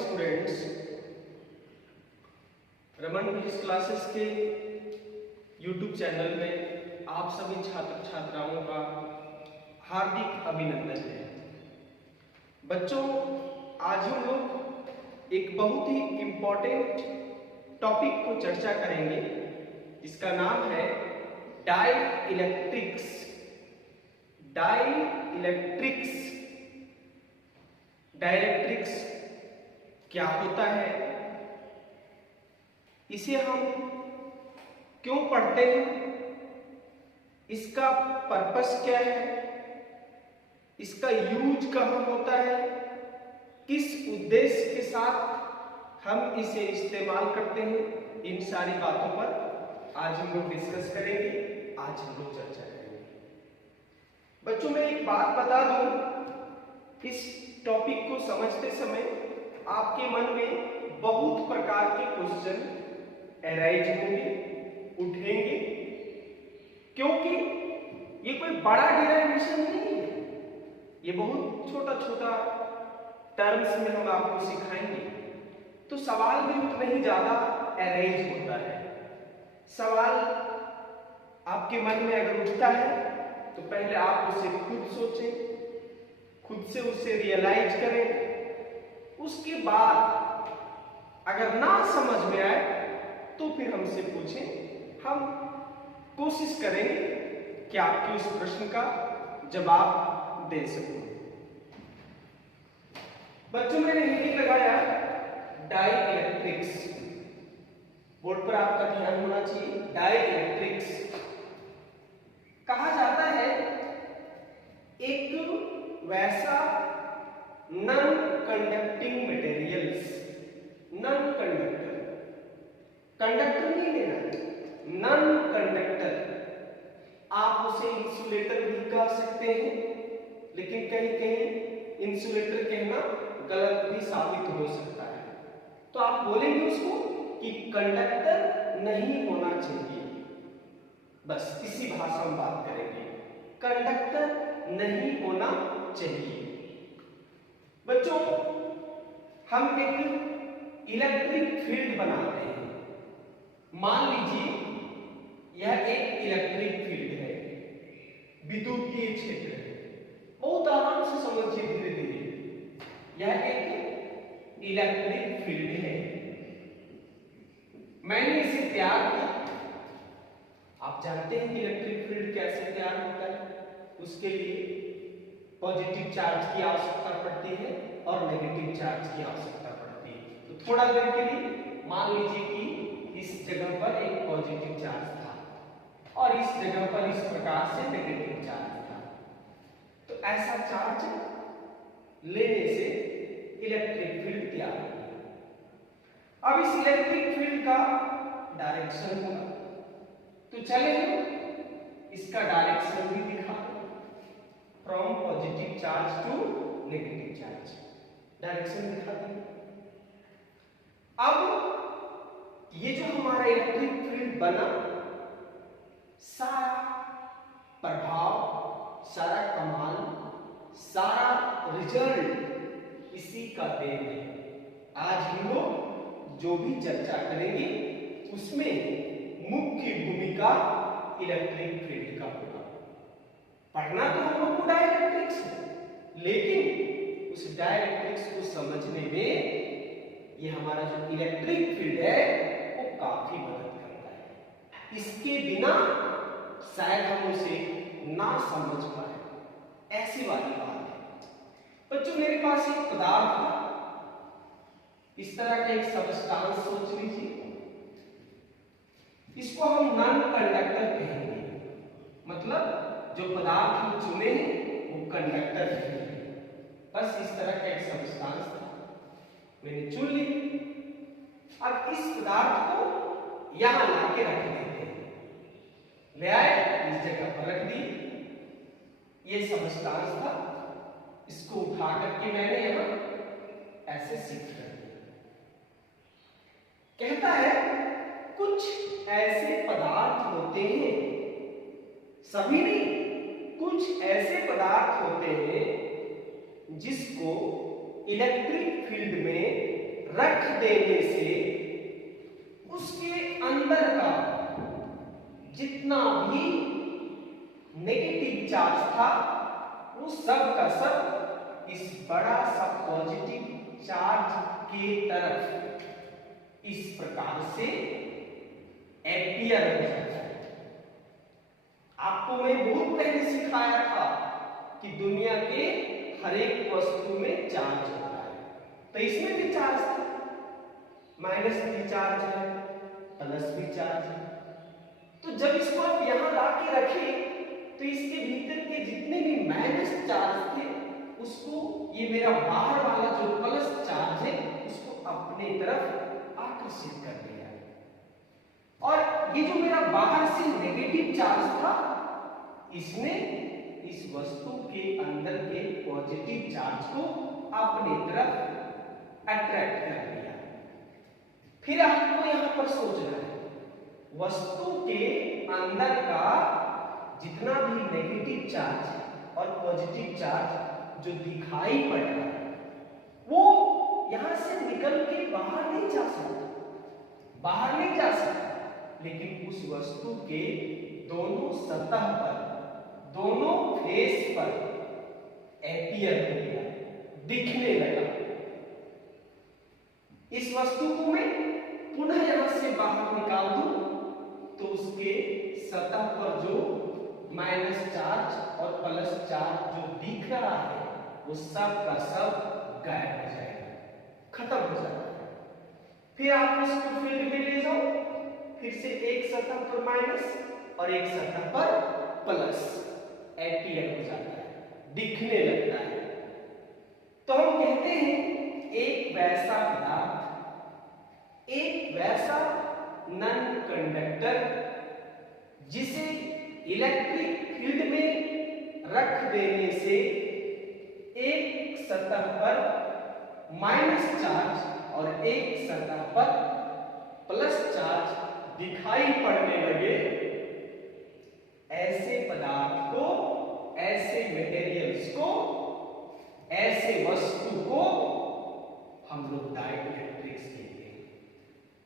Students, Raman physics classes के YouTube channel में आप सभी छात्र छात्राओं का हार्दिक अभिनंदन है। बच्चों, आज हम लोग एक बहुत ही इम्पोर्टेंट टॉपिक को चर्चा करेंगे जिसका नाम है डाइइलेक्ट्रिक्स। डाइइलेक्ट्रिक्स क्या होता है, इसे हम क्यों पढ़ते हैं, इसका पर्पस क्या है, इसका यूज कहाँ होता है, किस उद्देश्य के साथ हम इसे इस्तेमाल करते हैं, इन सारी बातों पर आज हम लोग डिस्कस करेंगे, आज हम लोग चर्चा करेंगे। बच्चों, मैं एक बात बता दूं, इस टॉपिक को समझते समय आपके मन में बहुत प्रकार के क्वेश्चन अराइज होंगे, उठेंगे, क्योंकि ये कोई बड़ा डेरिवेशन नहीं है, ये बहुत छोटा छोटा टर्म्स में हम आपको सिखाएंगे, तो सवाल भी उतना ही ज्यादा अराइज होता है। सवाल आपके मन में अगर उठता है तो पहले आप उसे खुद सोचें, खुद से उसे रियलाइज करें, उसके बाद अगर ना समझ में आए तो फिर हमसे पूछें, हम कोशिश करेंगे कि आपके उस प्रश्न का जवाब दे सकूं। बच्चों, मैंने हेडिंग लगाया डाइइलेक्ट्रिक्स, बोर्ड पर आपका ध्यान होना चाहिए। डाइइलेक्ट्रिक्स कहा जाता है एक वैसा non conducting materials, non conductor, conductor नहीं लेना, नॉन कंडक्टर। आप उसे इंसुलेटर भी कह सकते हैं, लेकिन कहीं कहीं इंसुलेटर कहना गलत भी साबित हो सकता है, तो आप बोलेंगे उसको कि कंडक्टर नहीं होना चाहिए। बस इसी भाषा में बात करेंगे, कंडक्टर नहीं होना चाहिए। बच्चों, हम एक इलेक्ट्रिक फील्ड बनाते हैं। मान लीजिए यह एक इलेक्ट्रिक फील्ड है, विद्युतीय क्षेत्र है। बहुत आराम से समझिए, धीरे धीरे। यह एक इलेक्ट्रिक फील्ड है, मैंने इसे तैयार किया। आप जानते हैं कि इलेक्ट्रिक फील्ड कैसे तैयार होता है। उसके लिए पॉजिटिव चार्ज की आवश्यकता पड़ती है और नेगेटिव चार्ज की आवश्यकता पड़ती है। तो थोड़ा देर के लिए मान लीजिए कि इस जगह पर एक पॉजिटिव चार्ज था और इस जगह पर इस प्रकार से नेगेटिव चार्ज था, तो ऐसा चार्ज लेने से इलेक्ट्रिक फील्ड तैयार होगा। अब इस इलेक्ट्रिक फील्ड का डायरेक्शन होगा, तो चले इसका डायरेक्शन भी दिखा, from positive charge to negative charge, direction दिखा देंगे। अब ये जो हमारा इलेक्ट्रिक फील्ड बना, सारा प्रभाव, सारा कमाल, सारा रिजल्ट इसी का देन है। आज हम लोग जो भी चर्चा करेंगे उसमें मुख्य भूमिका इलेक्ट्रिक फील्ड का होगा। पढ़ना तो हम लोग को डाइइलेक्ट्रिक्स है, लेकिन उस डाइइलेक्ट्रिक्स को समझने में ये हमारा जो इलेक्ट्रिक फील्ड है वो काफी मदद करता है। इसके बिना शायद हम उसे ना समझ पाए, ऐसी वाली बात है। बच्चों, मेरे पास एक पदार्थ है, इस तरह का एक सबस्टांस सोच लीजिए, इसको हम नॉन कंडक्टर कहेंगे, मतलब जो पदार्थ हम चुने वो कंडक्टर कहेंगे। बस इस तरह का एक सबस्टांस था, मैंने चुन ली। अब इस पदार्थ को यहां लाके रख देते हैं, ले आए, इस जगह पर रख दी। ये सबस्टांस था, इसको उठा करके मैंने यहां ऐसे शिफ्ट कर दिया। कहता है कुछ ऐसे पदार्थ होते हैं, सभी नहीं, कुछ ऐसे पदार्थ होते हैं जिसको इलेक्ट्रिक फील्ड में देने से उसके अंदर का जितना भी नेगेटिव चार्ज था वो सब का सब इस बड़ा सा पॉजिटिव चार्ज के तरफ इस प्रकार से एपियर हो जाता है। आपको मैं बहुत पहले सिखाया था कि दुनिया के हर एक वस्तु में चार्ज होता है, तो इसमें भी चार्ज है, माइनस भी चार्ज है, प्लस भी चार्ज है। तो जब इसको आप यहां ला के रखें तो इसके भीतर के जितने भी माइनस चार्ज थे उसको ये मेरा बाहर वाला जो प्लस चार्ज है उसको अपने तरफ आकर्षित कर दिया। और ये जो मेरा बाहर से नेगेटिव चार्ज था इसने इस वस्तु के अंदर के पॉजिटिव चार्ज को अपनी तरफ अट्रैक्ट कर दिया। फिर आपको यहां पर सोचना है वस्तु के अंदर का जितना भी नेगेटिव चार्ज और पॉजिटिव चार्ज जो दिखाई पड़ रहा है वो यहां से निकल के बाहर नहीं जा सकता, लेकिन उस वस्तु के दोनों सतह पर, दोनों फेस पर एपियर हो गया, दिखने लगा। इस वस्तु को मैं पुनः यहां से बाहर निकाल दूं तो उसके सतह पर जो माइनस चार्ज और प्लस चार्ज जो दिख रहा है वो सब का सब गायब हो जाएगा, खत्म हो जाएगा। फिर आप उसको फील्ड में ले जाओ, फिर से एक सतह पर माइनस और एक सतह पर प्लस एपियर हो जाता है, दिखने लगता है। तो हम कहते हैं एक वैसा पदार्थ, एक वैसा नॉन कंडक्टर जिसे इलेक्ट्रिक फील्ड में रख देने से एक सतह पर माइनस चार्ज और एक सतह पर प्लस चार्ज दिखाई पड़ने लगे, ऐसे पदार्थ को, ऐसे मटेरियल्स को, ऐसे वस्तु को हम लोग डाइइलेक्ट्रिक्स कहते हैं।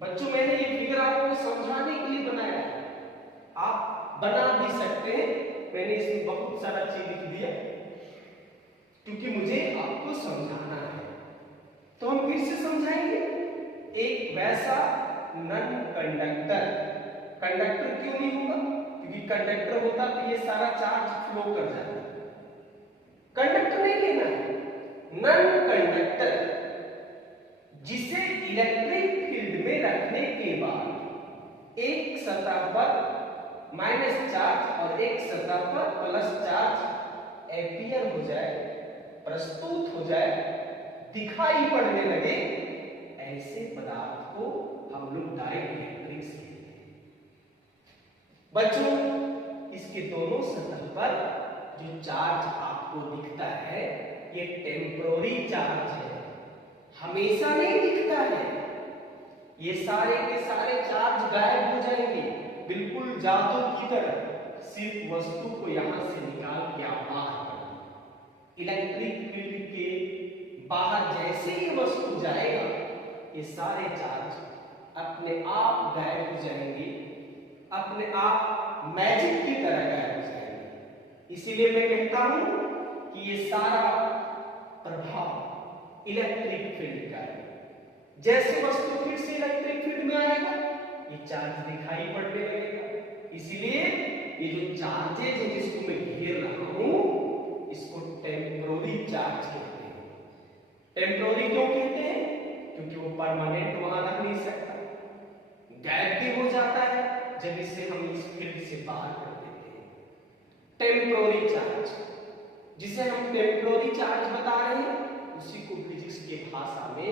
बच्चों मैंने ये फिगर आपको समझाने के लिए बनाया है, आप बना भी सकते हैं। मैंने इसमें बहुत सारा चीज लिख दिया क्योंकि मुझे आपको समझाना है। तो हम फिर से समझाएंगे। एक वैसा नॉन कंडक्टर, कंडक्टर क्यों नहीं होगा? क्योंकि कंडक्टर होता तो ये सारा चार्ज फ्लो कर जाता। कंडक्टर नहीं लेना है, नॉन कंडक्टर जिसे इलेक्ट्रिक फील्ड में रखने के बाद एक सतह पर माइनस चार्ज और एक सतह पर प्लस चार्ज एपियर हो जाए, प्रस्तुत हो जाए, दिखाई पड़ने लगे, ऐसे पदार्थ को हम लोग डाइइलेक्ट्रिक्स कहते हैं। बच्चों इसके दोनों सतह पर जो चार्ज आपको दिखता है ये टेम्पोररी चार्ज है, हमेशा नहीं दिखता है। ये सारे के सारे चार्ज गायब हो जाएंगे बिल्कुल जादू की तरह, सिर्फ वस्तु को यहां से निकाल के आप बाहर कर। इलेक्ट्रिक फील्ड के बाहर जैसे ही वस्तु जाएगा ये सारे चार्ज अपने आप गायब हो जाएंगे, अपने आप मैजिक की तरह गायब हो जाएंगे। इसीलिए मैं कहता हूं कि ये सारा प्रभाव इलेक्ट्रिक फील्ड का है। जैसे वस्तु फिर से इलेक्ट्रिक फील्ड में आएगा ये चार्ज दिखाई पड़ने लगेगा। इसलिए ये जो चार्जेज है जिसको मैं घेर रहा हूं इसको टेम्पोररी चार्ज कहते हैं। टेम्पोररी क्यों कहते हैं? क्योंकि वो परमानेंट वहां रह नहीं सकता, गायब भी हो जाता है जब इसे हम इस फील्ड से बाहर कर देते हैं। टेम्पोररी चार्ज, जिसे हम टेम्पोररी चार्ज बता रहे हैं उसी को फिजिक्स की भाषा में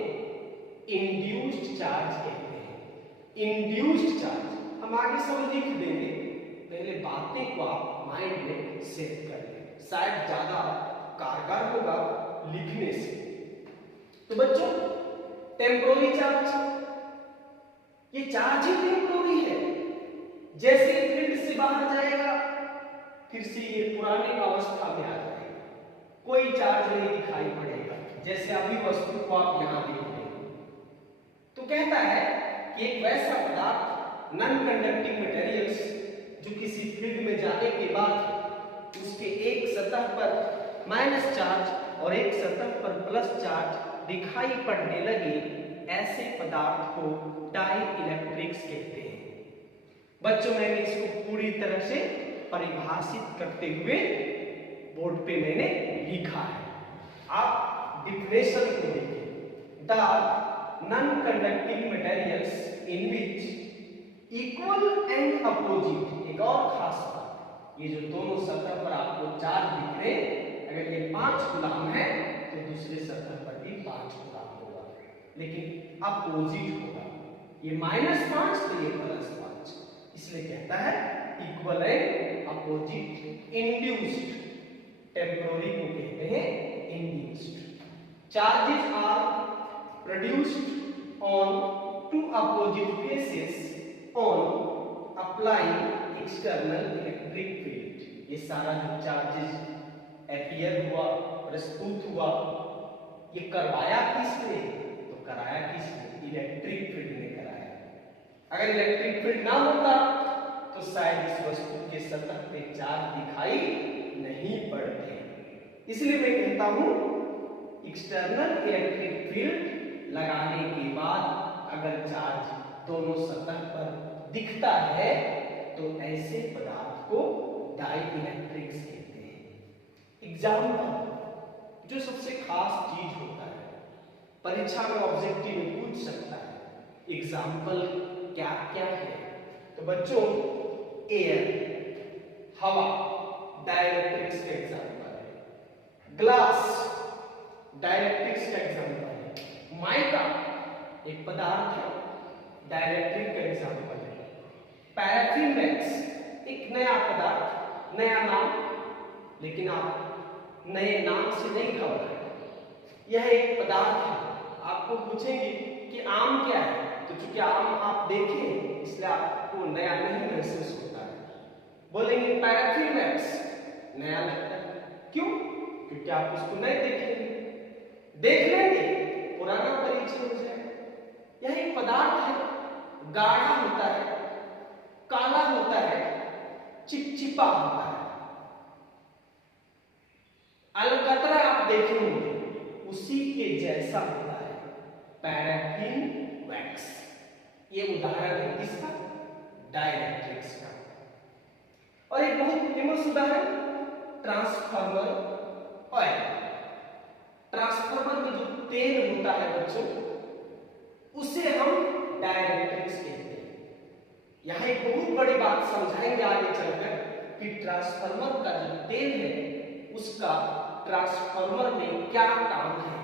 इंड्यूस्ड चार्ज कहते हैं। इंड्यूस्ड चार्ज हम आगे सब लिख देंगे, पहले बातें को आप माइंड में सेट कर लें, शायद ज्यादा कारगर होगा लिखने से। तो बच्चों टेम्पोररी चार्ज, ये चार्ज ही टेम्पोररी है। जैसे फील्ड से बाहर जाएगा फिर से ये पुराने अवस्था में आ जाएगा, कोई चार्ज नहीं दिखाई पड़ेगा। जैसे अभी वस्तु को आप यहां देख रहे हैं कहता है कि एक वैसा पदार्थ नॉन कंडक्टिंग मटेरियल्स जो किसी फील्ड में जाने के बाद उसके एक सतह पर माइनस चार्ज और एक सतह पर प्लस चार्ज दिखाई पड़ने लगे, ऐसे पदार्थ को डाइइलेक्ट्रिक्स कहते हैं। बच्चों, मैंने इसको पूरी तरह से परिभाषित करते हुए बोर्ड पे मैंने लिखा है, आप डिफिनेशन को देखिए। The non conducting materials in which equal and opposite, एक और खास बात, ये जो दोनों सतह पर आपको चार्ज दिख रहे हैं, अगर ये 5 कूलम है तो दूसरे सतह पर भी 5 कूलम होगा, लेकिन अपोजिट होगा। ये -5 तो ये +5, इसलिए कहता है equal and opposite induced. Temporary को कहते हैं induced. Charges are produced on 2 opposite faces on applying external electric field। ये सारा जो चार्जेस अपीयर हुआ, प्रस्तुत हुआ, ये करवाया किसने? तो कराया किसने? इलेक्ट्रिक फील्ड ने कराया। अगर इलेक्ट्रिक फील्ड ना होता तो शायद इस वस्तु के सतह पे चार्ज दिखाई नहीं पड़ते। इसलिए मैं कहता हूं एक्सटर्नल इलेक्ट्रिक फील्ड लगाने के बाद अगर चार्ज दोनों सतह पर दिखता है तो ऐसे पदार्थ को डाइइलेक्ट्रिक्स कहते हैं। एग्जाम्पल, जो सबसे खास चीज होता है, परीक्षा में ऑब्जेक्टिव में पूछ सकता है, एग्जाम्पल क्या क्या है? तो बच्चों, एयर, हवा डाइइलेक्ट्रिक्स का एग्जाम्पल है। ग्लास डाइइलेक्ट्रिक्स का एग्जाम्पल है। माइका एक पदार्थ है, डाइइलेक्ट्रिक का एग्जाम्पल है। पैराफिन वैक्स एक नया पदार्थ, नया नाम, लेकिन आप नए नाम से नहीं घबराएं, यह एक पदार्थ है। आपको पूछेंगे कि आम क्या है, तो चूंकि आम आप देखें इसलिए आपको नया नहीं महसूस होता है। बोलेंगे पैराफिन वैक्स, नया लगता है। क्यों? क्योंकि आप उसको नहीं देखेंगे, देख लेंगे पुराना परिचय हो जाएगा। यह एक पदार्थ है, गाढ़ा होता है, काला होता है, चिपचिपा होता है। अलकतरा आप देखेंगे उसी के जैसा होता है, पैराफिन वैक्स। ये उदाहरण है किसका? डाइइलेक्ट्रिक्स का। और एक बहुत फेमस उदाहरण ट्रांसफार्मर ऑयल। ट्रांसफार्मर में जो तेल होता है बच्चों, उसे हम डाइइलेक्ट्रिक्स कहते हैं। यहां एक बहुत बड़ी बात समझाएंगे आगे चलकर कि ट्रांसफार्मर का जो तेल है उसका ट्रांसफार्मर में क्या काम है,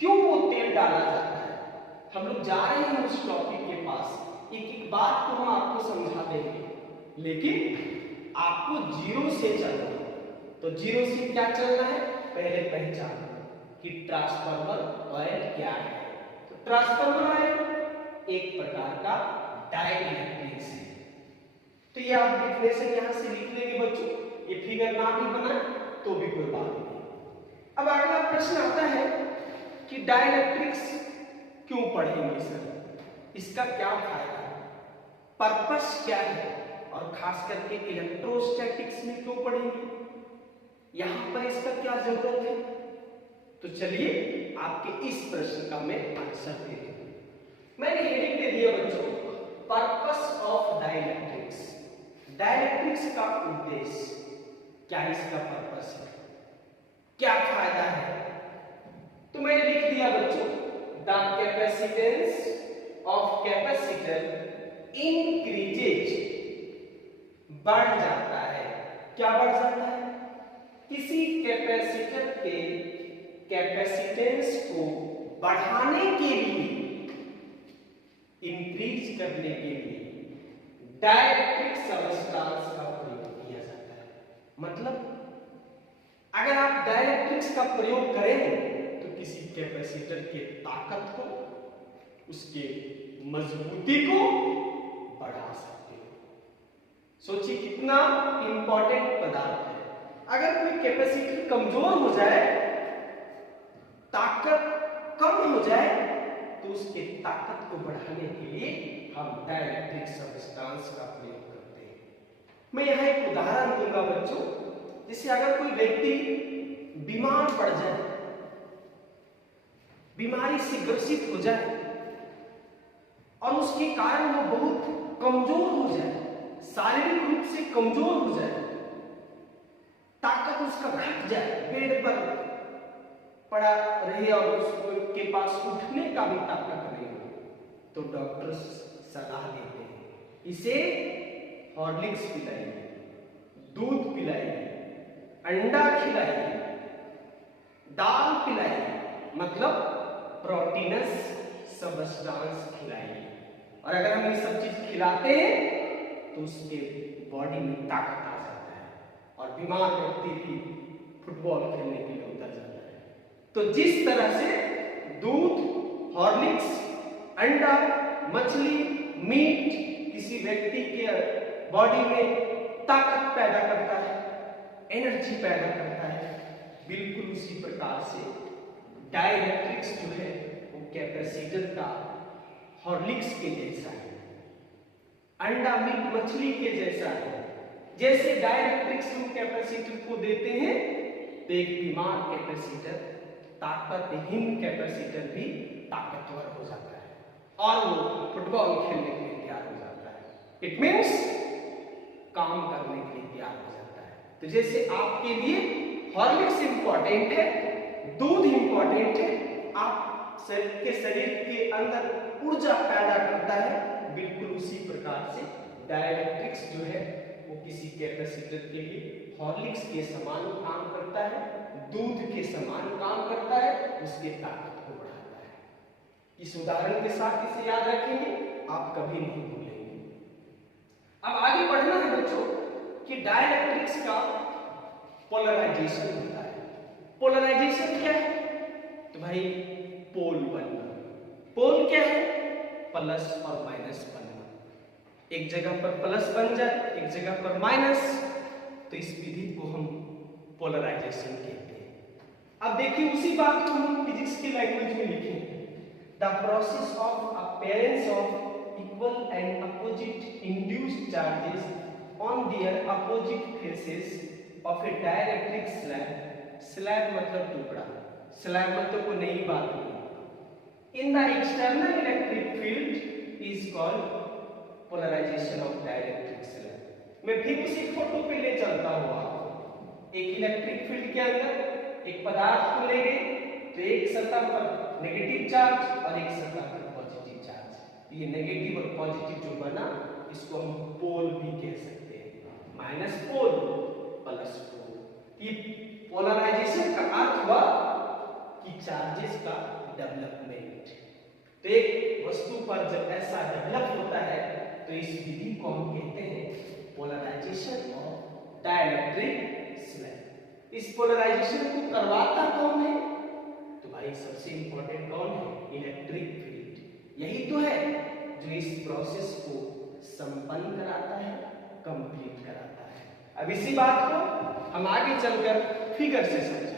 क्यों वो तेल डाला जाता है। हम लोग जा रहे हैं उस टॉपिक के पास, एक एक बात को हम आपको समझा देंगे, लेकिन आपको जीरो से चलना है। तो जीरो से क्या चलना है? पहले पहचान कि ट्रांसफार्मर ऑयल क्या है। तो ट्रांसफार्मर ऑयल एक प्रकार का डाइइलेक्ट्रिक्स है। तो ये आप डिफिनेशन यहां से लिख लेंगे बच्चों, ये फिगर ना भी बना तो भी कोई बात नहीं। अब अगला प्रश्न आता है कि डाइइलेक्ट्रिक्स क्यों पढ़ेंगे सर, इसका क्या फायदा है, पर्पस क्या है, और खास करके इलेक्ट्रोस्टैटिक्स में क्यों पढ़ेंगे, यहां पर इसका क्या जरूरत है। तो चलिए आपके इस प्रश्न का मैं आंसर दे दूं। मैंने हेडिंग दे दिया बच्चों, पर्पस ऑफ डाइइलेक्ट्रिक्स। डाइइलेक्ट्रिक्स का उद्देश्य क्या है, इसका पर्पस है, क्या फायदा है। तो मैंने लिख दिया बच्चों, the capacitance of capacitor increases, बढ़ जाता है। क्या बढ़ जाता है? किसी कैपेसिटर के कैपेसिटेंस को बढ़ाने के लिए, इंक्रीज करने के लिए डाइइलेक्ट्रिक सबस्टेंस का प्रयोग किया जाता है। मतलब अगर आप डाइइलेक्ट्रिक्स का प्रयोग करें तो किसी कैपेसिटर के ताकत को, उसके मजबूती को बढ़ा सकते हो। सोचिए कितना इंपॉर्टेंट पदार्थ है। अगर कोई कैपेसिटर कमजोर हो जाए, ताकत कम हो जाए, तो उसके ताकत को बढ़ाने के लिए हम डाइलेक्ट्रिक सब्सटेंस का प्रयोग करते हैं। मैं यहाँ एक उदाहरण दूंगा बच्चों, जैसे अगर कोई व्यक्ति बीमार पड़ जाए, बीमारी से ग्रसित हो जाए और उसके कारण वो बहुत कमजोर हो जाए, शारीरिक रूप से कमजोर हो जाए, ताकत उसका घट जाए, बेड पर पड़ा रहे और उसके पास उठने का भी ताकत नहीं हो, तो डॉक्टर सलाह देते हैं इसे हॉर्लिक्स पिलाइए, दूध पिलाइए, अंडा खिलाइए, दाल पिलाइए, मतलब प्रोटीनस सब्सटेंस खिलाइए। और अगर हम ये सब चीज खिलाते हैं तो उसके बॉडी में ताकत आ जाता है और बीमार व्यक्ति भी फुटबॉल खेलने के लिए उतर जाता है। तो जिस तरह से दूध, हॉर्लिक्स, अंडा, मछली, मीट किसी व्यक्ति के बॉडी में ताकत पैदा करता है, एनर्जी पैदा करता है, बिल्कुल उसी प्रकार से डाइलेक्ट्रिक्स जो है वो कैपेसिटर का हॉर्लिक्स के जैसा है, अंडा, मीट, मछली के जैसा है। जैसे डाइलेक्ट्रिक्स हम कैपेसिटर को देते हैं तो एक बीमार कैपेसिटर, ताकतहीन कैपेसिटर भी ताकतवर हो जाता है और वो फुटबॉल खेलने के लिए तैयार हो जाता है। इट मीन्स काम करने के लिए तैयार हो जाता है। तो जैसे आपके लिए हॉर्लिक्स इंपॉर्टेंट है, दूध इंपॉर्टेंट है, आपके शरीर के अंदर ऊर्जा पैदा करता है, बिल्कुल उसी प्रकार से डाइलेक्ट्रिक्स जो है वो किसी कैपेसिटर के लिए हॉर्लिक्स के समान काम करता है, दूध के समान काम करता है, उसके ताकत को बढ़ाता है। इस उदाहरण के साथ इसे याद रखेंगे, आप कभी नहीं भूलेंगे। अब आगे बढ़ना है बच्चों कि डाइलेक्ट्रिक्स का पोलराइजेशन होता है। पोलराइजेशन क्या है? तो भाई पोल बनना। पोल क्या है? प्लस और माइनस बनना। एक जगह पर प्लस बन जाए, एक जगह पर माइनस, तो इस विधि को हम पोलराइजेशन कहते हैं। अब देखिए उसी बात को हम फिजिक्स की लैंग्वेज में लिखेंगे। The process of appearance of equal and opposite induced charges on their opposite faces of a dielectric slab. Slab मतलब टुकड़ा, स्लैब मतलब कोई नई बात नहीं। In the external electric field is called polarisation of dielectric slab. मैं फिर उसी फोटो पे ले चलता हूं आपको। एक इलेक्ट्रिक फील्ड के अंदर एक पदार्थ को ले गए तो एक सतह पर नेगेटिव चार्ज और एक सतह पर पॉजिटिव चार्ज। ये नेगेटिव और पॉजिटिव जो बना इसको हम पोल भी कह सकते हैं। माइनस पोल, प्लस पोल। ये पोलराइजेशन का अर्थ हुआ कि चार्जेस का डेवलपमेंट। तो एक वस्तु पर जब ऐसा डेवलप होता है तो इस विधि को हम कहते हैं पोलराइजेशन ऑफ डाइलेक्ट्रिक स्लैब। इस पोलराइजेशन को करवाता कौन है? तो भाई सबसे इंपॉर्टेंट कौन है? Electric field. यही तो है जो इस प्रोसेस को संपन्न कराता है, कंप्लीट कराता है। अब इसी बात को हम आगे चलकर फिगर से समझेंगे।